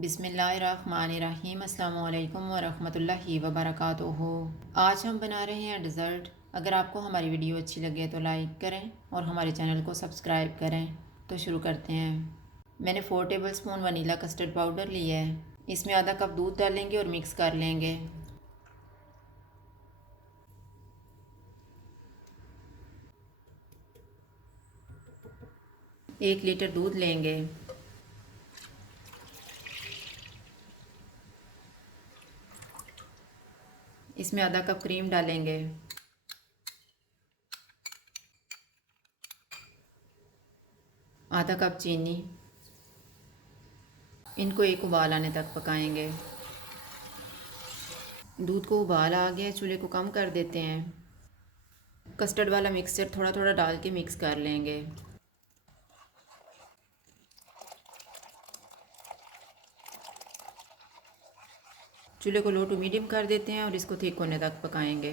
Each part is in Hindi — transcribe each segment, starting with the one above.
बिस्मिल्लाहिर्रहमानिर्रहीम अस्सलामु अलैकुम वरहमतुल्लाहि वबरकातुहू। आज हम बना रहे हैं डिज़र्ट। अगर आपको हमारी वीडियो अच्छी लगे तो लाइक करें और हमारे चैनल को सब्सक्राइब करें। तो शुरू करते हैं। मैंने 4 टेबलस्पून वनीला कस्टर्ड पाउडर लिया है। इसमें आधा कप दूध डालेंगे और मिक्स कर लेंगे। 1 लीटर दूध लेंगे। इसमें आधा कप क्रीम डालेंगे। आधा कप चीनी। इनको एक उबाल आने तक पकाएंगे। दूध को उबाल आ गया, चूल्हे को कम कर देते हैं। कस्टर्ड वाला मिक्सचर थोड़ा थोड़ा डाल के मिक्स कर लेंगे। चूल्हे को लो टू मीडियम कर देते हैं और इसको थिक होने तक पकाएंगे।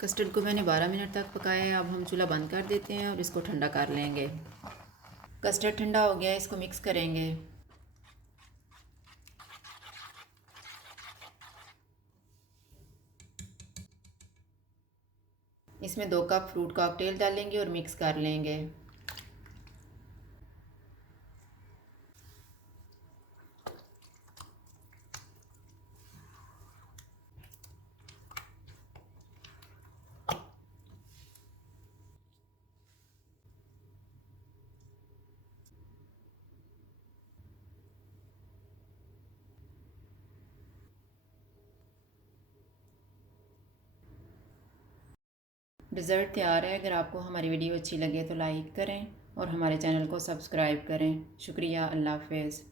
कस्टर्ड को मैंने 12 मिनट तक पकाया है। अब हम चूल्हा बंद कर देते हैं और इसको ठंडा कर लेंगे। कस्टर्ड ठंडा हो गया है, इसको मिक्स करेंगे। इसमें 2 कप फ्रूट कॉकटेल डालेंगे और मिक्स कर लेंगे। डिज़र्ट तैयार है। अगर आपको हमारी वीडियो अच्छी लगे तो लाइक करें और हमारे चैनल को सब्सक्राइब करें। शुक्रिया। अल्लाह हाफ़िज़।